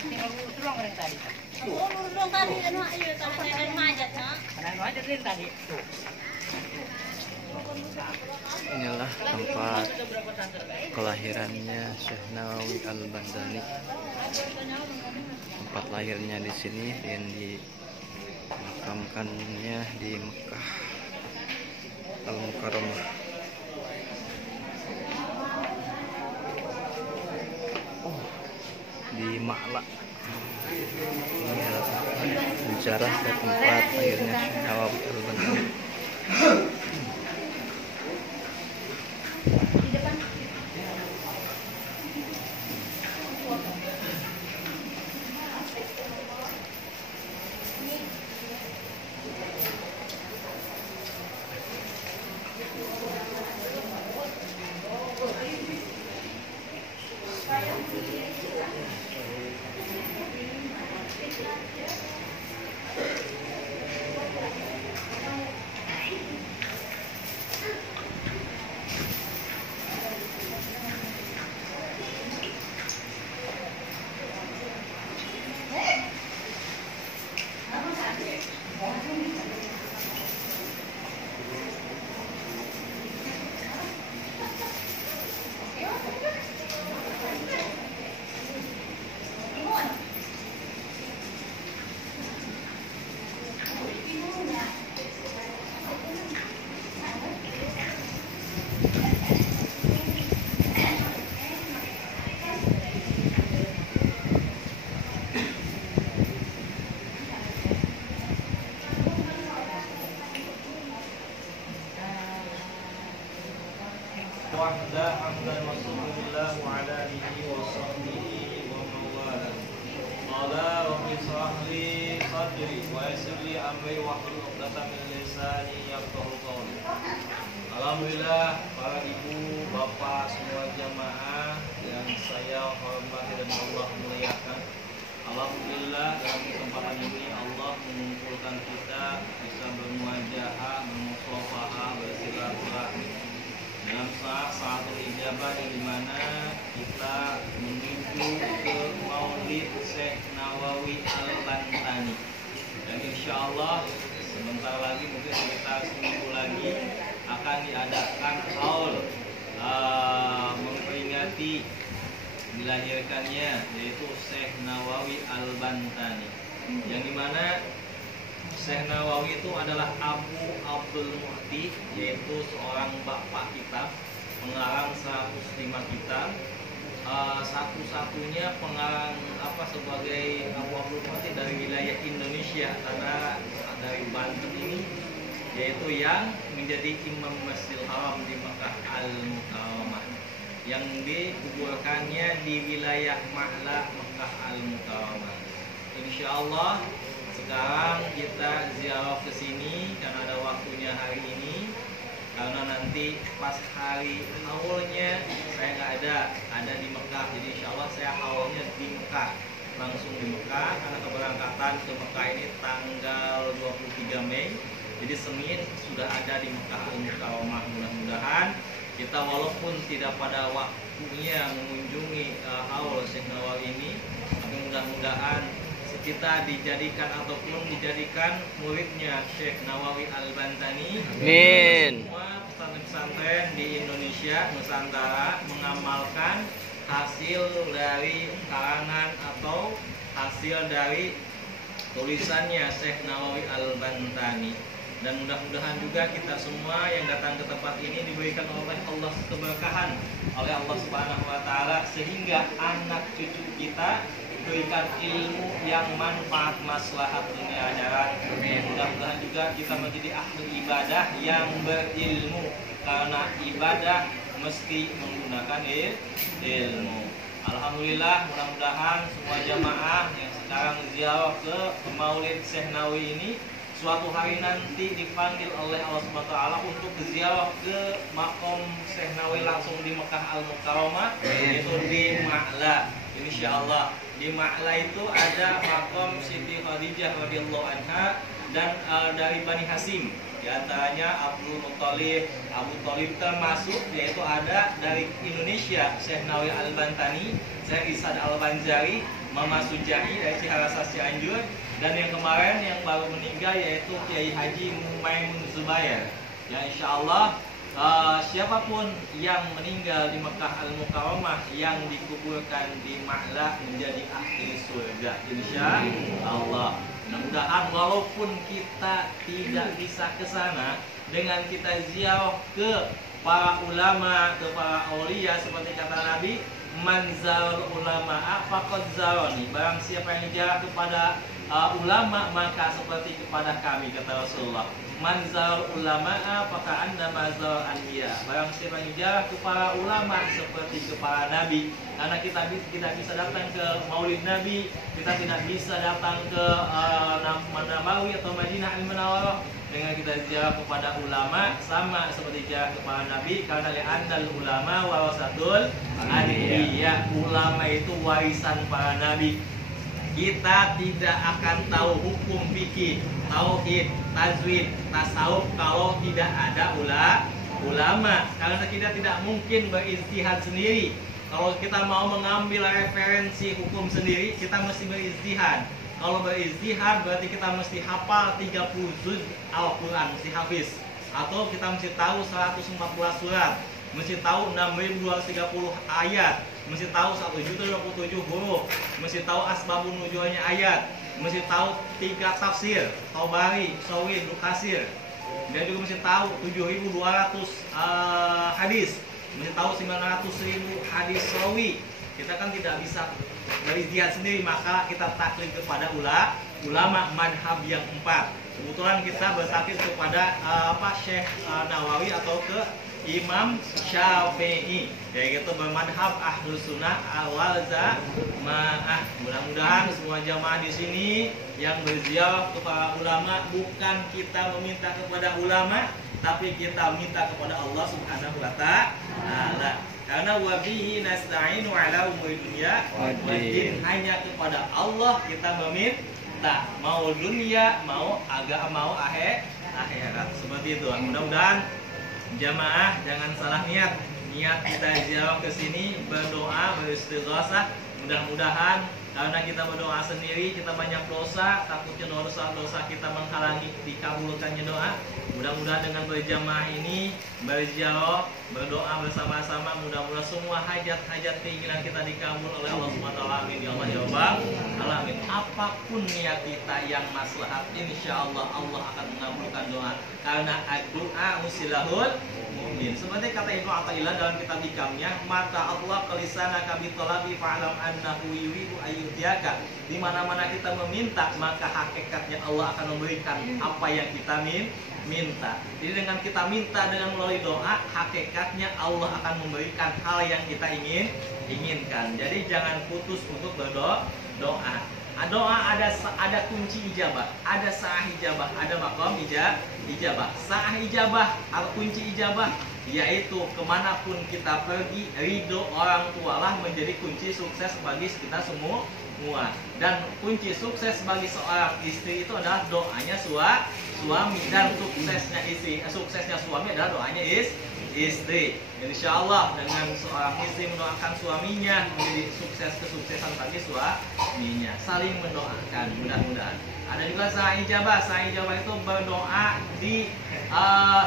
Tinggal tulang orang tadi. Oh, lurung tadi anu ayo tadi majat, ha. Karena aja din tadi. Inilah tempat kelahirannya Syekh Nawawi Al-Bantani. Tempat lahirnya di sini dan dimakamkannya di Mekah Al-Mukarramah. Oh, di Ma'la. Ini adalah sejarah tempat lahirnya Syekh Nawawi Al-Bantani. Wahda hamdan wa syukurillah wa ala alihi wa sahbihi wa mawala. Qala rabbi shrah li sadri wa yassir li amri wahlul 'uqdatam min lisani yafqahu qawli. Alhamdulillah para ibu, bapak, semua jamaah yang saya hormati dan Allah muliakan. Alhamdulillah dalam kesempatan ini Allah mengumpulkan kita bisa bermuajahah, bermusafahah, bersilaturahmi dalam satu ijabah di mana kita menuju ke Maulid Syekh Nawawi Al-Bantani. Dan insya Allah sebentar lagi, mungkin sekitar seminggu lagi akan diadakan haul memperingati dilahirkannya, yaitu Syekh Nawawi Al-Bantani, yang dimana Syekh Nawawi itu adalah Abu Abdul Muhti, yaitu seorang bapak kita, pengarang 105 kitab, satu-satunya pengarang sebagai Abu Abdul Muhti dari wilayah Indonesia, karena dari Banten ini, yaitu yang menjadi Imam Masjidil Haram di Mekah Al-Mukarramah, yang dikuburkannya di wilayah Ma'la Mekah Al-Mukarramah. Insyaallah sekarang kita ziarah ke sini karena ada waktunya hari ini, karena nanti pas hari awalnya saya nggak ada di Mekah, jadi insya Allah saya awalnya di Mekah, langsung di Mekah, karena keberangkatan ke Mekah ini tanggal 23 Mei, jadi Senin sudah ada di Mekah Al-Mukarramah. Mudah-mudahan kita walaupun tidak pada waktunya mengunjungi haul Syekh Nawawi ini, tapi mudah-mudahan kita dijadikan ataupun dijadikan muridnya Syekh Nawawi Al-Bantani. Amin. Semua pesantren-pesantren di Indonesia, Nusantara mengamalkan hasil dari karangan atau hasil dari tulisannya Syekh Nawawi Al-Bantani. Dan mudah-mudahan juga kita semua yang datang ke tempat ini diberikan oleh Allah keberkahan oleh Allah Subhanahu wa taala, sehingga anak cucu kita berikan ilmu yang manfaat maslahat dunia akhirat. Mudah-mudahan juga kita menjadi ahli ibadah yang berilmu, karena ibadah mesti menggunakan ilmu. Alhamdulillah, mudah-mudahan semua jamaah yang sekarang ziarah ke Maulid Syekh Nawawi ini suatu hari nanti dipanggil oleh Allah Subhanahu wa taala untuk ziarah ke makom Syekh Nawawi langsung di Mekah Al-Mukarramah, yaitu di Ma'la. Insyaallah di Ma'la itu ada makom Siti Khadijah radhiyallahu anha dan dari Bani Hasyim, di antaranya Abdul Muthalib, Abu Thalib termasuk, yaitu ada dari Indonesia Syekh Nawawi Al-Bantani, Syekh Isad Al-Banjari, Mama Sujai dari Ciharasa Cianjur, dan yang kemarin yang baru meninggal yaitu Kiai Haji Maimun Zubair. Ya insya Allah siapapun yang meninggal di Mekah Al-Mukarramah yang dikuburkan di Ma'la menjadi ahli surga insya Allah. Mudah-mudahan walaupun kita tidak bisa ke sana, dengan kita ziarah ke para ulama, ke para aulia, seperti kata Nabi, manzal ulama faqad zarani, barang siapa yang ziarah kepada ulama maka seperti kepada kami, kata Rasulullah. Manzal ulama faka'anna mazal anbiya, barang siapa yang ziarah kepada ulama seperti kepada nabi. Karena kita tidak bisa datang ke Maulid Nabi, kita tidak bisa datang ke Nabawi atau Madinah Al-Munawwarah, dengan kita ziarah kepada ulama sama seperti ziarah kepada nabi, karena li'annal ulama warasatul anbiya, ulama itu warisan para nabi. Kita tidak akan tahu hukum fikih, tauhid, tajwid, tasawuf kalau tidak ada ulama, karena kita tidak mungkin berijtihad sendiri. Kalau kita mau mengambil referensi hukum sendiri, kita mesti berijtihad. Kalau berijtihad berarti kita mesti hafal 30 juz Al-Quran, mesti hafiz. Atau kita mesti tahu 114 surat, mesti tahu 6.230 ayat, mesti tahu 1.027 huruf, mesti tahu asbabun nuzulnya ayat, mesti tahu 3 tafsir, Tabari, Sawi, Nukasir. Dan juga mesti tahu 7.200 hadis, mesti tahu 900.000 hadis Sawi. Kita kan tidak bisa berijtihad sendiri, maka kita taklid kepada ulama madhab yang 4. Kebetulan kita bertaklid kepada Syekh Nawawi atau ke Imam Syafi'i, yaitu bermadhab Ahlus Sunnah wal Jamaah. Mudah-mudahan semua jamaah di sini yang berziarah kepada ulama, bukan kita meminta kepada ulama, tapi kita minta kepada Allah Subhanahu wa Ta'ala. Karena wabihi nasta'inu ala umuri dunya waddin, hanya kepada Allah kita meminta, mau dunia, mau agama, mau akhirat. Seperti itu. Mudah-mudahan jamaah jangan salah niat kita ziarah ke sini berdoa, beristighosah. Mudah-mudahan karena kita berdoa sendiri, kita banyak dosa, takutnya dosa-dosa kita menghalangi dikabulkannya doa. Mudah-mudahan dengan berjamaah ini, berziarah, berdoa bersama-sama, mudah-mudahan semua hajat-hajat keinginan kita dikabul oleh Allah SWT. Amin ya Allah ya Rabbal alamin. Apapun niat kita yang maslahat, insya Allah Allah akan mengabulkan doa. Karena doa usilahul mu'min. Seperti kata Ibnu Athaillah dalam kitab hikamnya, mata Allah kelisana kabi tolabi fa'alam annahu yuridu ayyudiyaka. Di mana-mana kita meminta, maka hakikatnya Allah akan memberikan apa yang kita minta. Jadi dengan kita minta dengan melalui doa, hakikatnya Allah akan memberikan hal yang kita inginkan. Jadi jangan putus untuk berdoa. Doa ada kunci ijabah, ada sa'ah ijabah, ada maqam ijabah. Sa'ah ijabah atau kunci ijabah yaitu kemanapun kita pergi, ridho orang tua lah menjadi kunci sukses bagi kita semua. Dan kunci sukses bagi seorang istri itu adalah doanya suami, dan suksesnya suami adalah doanya istri. Insya Allah dengan seorang istri mendoakan suaminya menjadi kesuksesan bagi suaminya, saling mendoakan. Mudah-mudahan ada juga sa'ah ijabah. Sa'ah ijabah itu berdoa di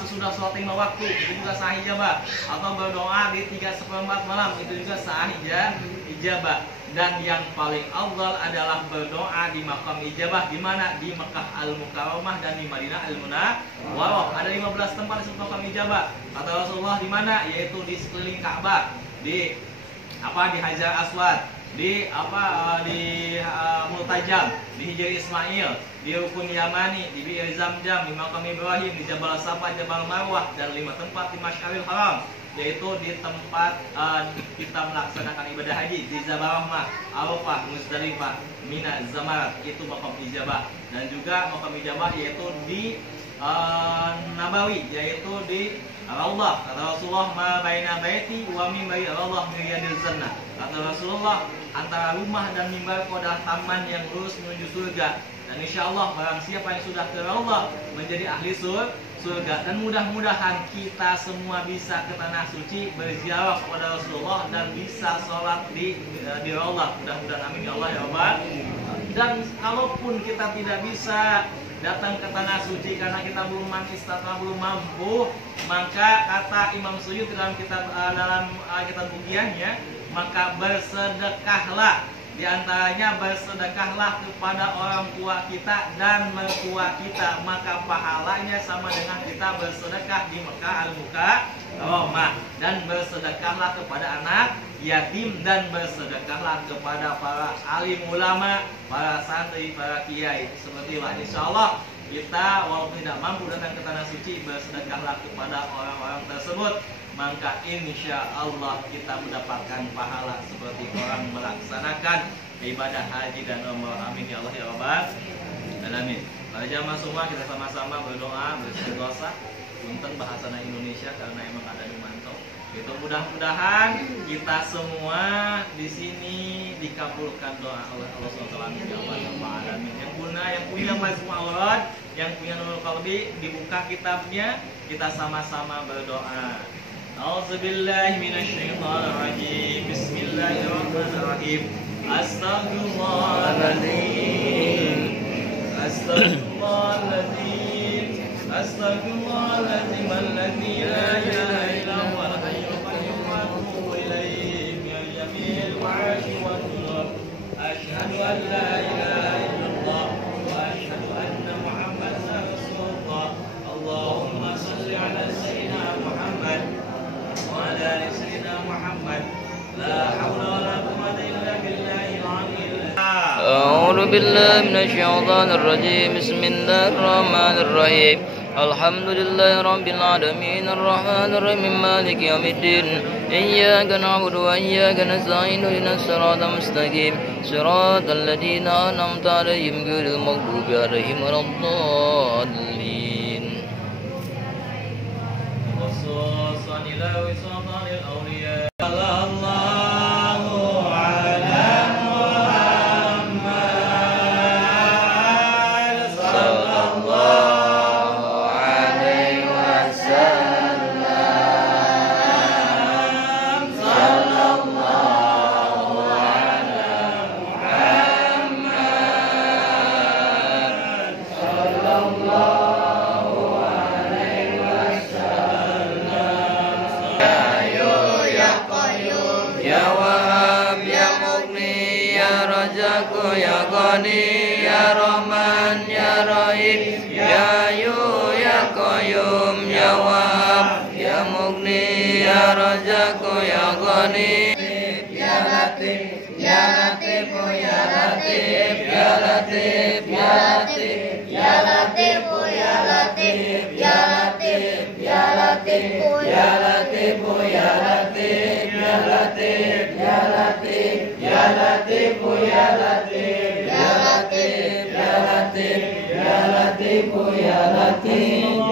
sesudah sholat 5 waktu, itu juga sa'ah ijabah. Atau berdoa di 3/4 malam, itu juga sa'ah ijabah. Dan yang paling afdal adalah berdoa di makam ijabah, di mana? Di Mekah Al-Mukarramah dan di Madinah Al-Munawwarah. Ada 15 tempat disebut makam ijabah. Kata Rasulullah di mana? Yaitu di sekeliling Ka'bah, di Hajar Aswad, di Multajam, di Hijr Ismail, di Rukun Yamani, di Bir Zamzam, di makam Ibrahim, di Jabal Safa, Jabal Marwah, dan 5 tempat di Masyaril Haram, yaitu di tempat kita melaksanakan ibadah haji, di Zabarahmah, Arafah, Muzdalifah, Mina, Zamarat, itu makam ijabah. Dan juga makam ijabah yaitu di Nabawi, yaitu di Raudhah. Kata Rasulullah, ma baina baiti wa minbari Raudhah min riyadil jannah. Kata Rasulullah, antara rumah dan mimbarku adalah taman yang lurus menuju surga. Dan insya Allah barang siapa yang sudah ke Raudhah menjadi ahli surga. Dan mudah-mudahan kita semua bisa ke tanah suci berziarah kepada Rasulullah dan bisa sholat di Raudhah. Mudah-mudahan amin ya Allah ya Rabbal. Dan kalaupun kita tidak bisa datang ke tanah suci karena kita belum belum mampu, maka kata Imam Suyuti dalam kitab bukiahnya, maka bersedekahlah. Di antaranya bersedekahlah kepada orang tua kita dan mertua kita, maka pahalanya sama dengan kita bersedekah di Mekah Al-Mukarramah. Dan bersedekahlah kepada anak yatim dan bersedekahlah kepada para alim ulama, para santri, para kiai. Seperti itulah insyaallah kita walaupun tidak mampu datang ke tanah suci, bersedekahlah kepada orang-orang tersebut, maka insya Allah kita mendapatkan pahala seperti orang melaksanakan ibadah haji dan umrah. Amin ya Allah ya Rabbal alamin. Para jamaah semua kita sama-sama berdoa, beristighosa punten bahasana Indonesia karena emang ada di mantau. Itu mudah-mudahan kita semua di sini dikabulkan doa oleh Allah SWT. Yang punya mazmum awrad, yang punya nurul qalbi, dibuka kitabnya, kita sama-sama berdoa. A'udzubillahi minasyaitonirrajim. Bismillahirrahmanirrahim. Astaghfirullahaladzim. Astaghfirullahaladzim. Astaghfirullahaladzim. Alladzi la ilaha illa huwal hayyul qayyum wa atubu ilaih ya jamil wa'ashi wa nurab. Asyhadu an la ilaha illallah wa asyhadu anna Muhammadan rasulullah. Allahumma shalli ala sayyidina Muhammad wa ala ali sayyidina Muhammad. La haula wa la quwwata illa billahil aliyyil azim. أعوذ بالله من الشيطان الرجيم بسم الله الرحمن الرحيم الحمد لله رب العالمين الرحمن الرحيم مالك يوم الدين إياك نعبد وإياك نستعين اهدنا الصراط المستقيم صراط الذين أنعمت عليهم غير المغضوب عليهم ولا الضالين. خصوصا إلى وسطان الأولياء. Ya Ghani, Ya Rahman, Ya Rahim, Ya Yu, Ya Qayyum, Ya Wahab, Ya Mughni, Ya Razak, Ya Ghani, Ya Latif, Ya Latif, Ya Latif, Ya Latif, Ya Latif, Ya Latif, Ya Latif, Ya Latif, Ya Latif, Ya Latif, Ya Latif, Ya Latif, Ya Latif, Ya Latif, Ya Latif. Ya Latif, Ya Latif.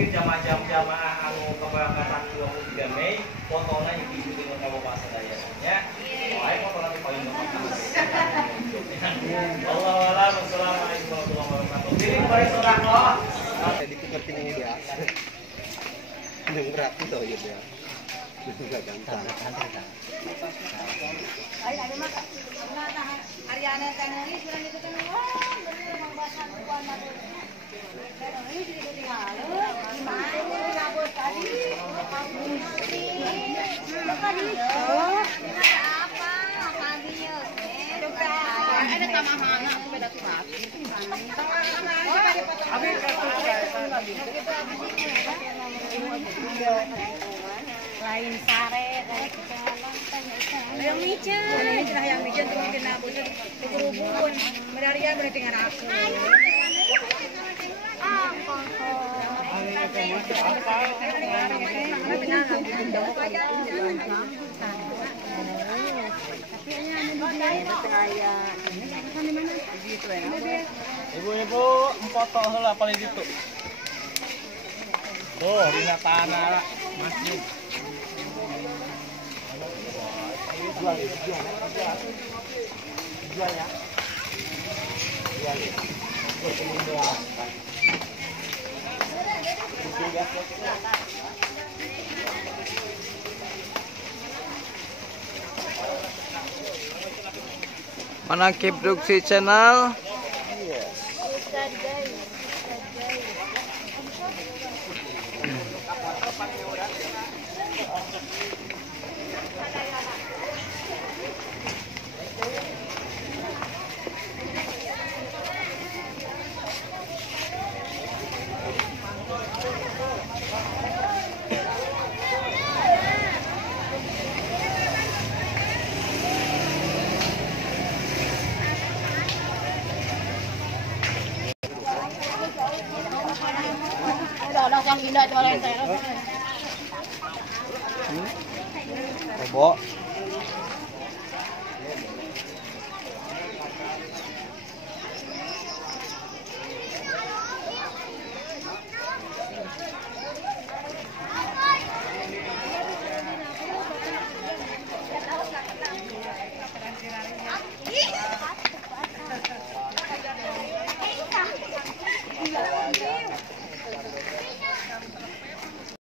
bikin jamaah anu keberangkatan 23 Mei fotonya yang diisi dengan Bapak sadaya nya. Wae fotonya paling gampang. Wallahualam. Assalamualaikum warahmatullahi wabarakatuh. Diri bari sedekah. Jadi seperti ini dia. Yang berat itu ya dia. Juga gampang. Ada maka. Ariana Tanari kurang itu kan wah, bener mau bahasan kuan madu. Ini jadi tinggal. Gimana ngabot tadi? Apa? Kambingnya. Ada tamahan aku beda kelas. Lain sare kayak kita nonton yang micin yang micin tuh kena bocor berhubungan medarian berarti dengan aku Ibu-ibu empoto heula paling gitu. Tuh, dina tanah masjid. Jual ya. Jual ya. Manakib Duksi Channel. orang yang indah jualan saya. Bobo.